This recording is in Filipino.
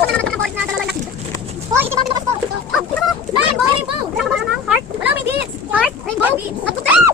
Hoy, ito ba pinapos ko? Oh, ito mo! Rainbow! Rainbow! Heart? Wala, may beads! Heart? Rainbow? Nagputi!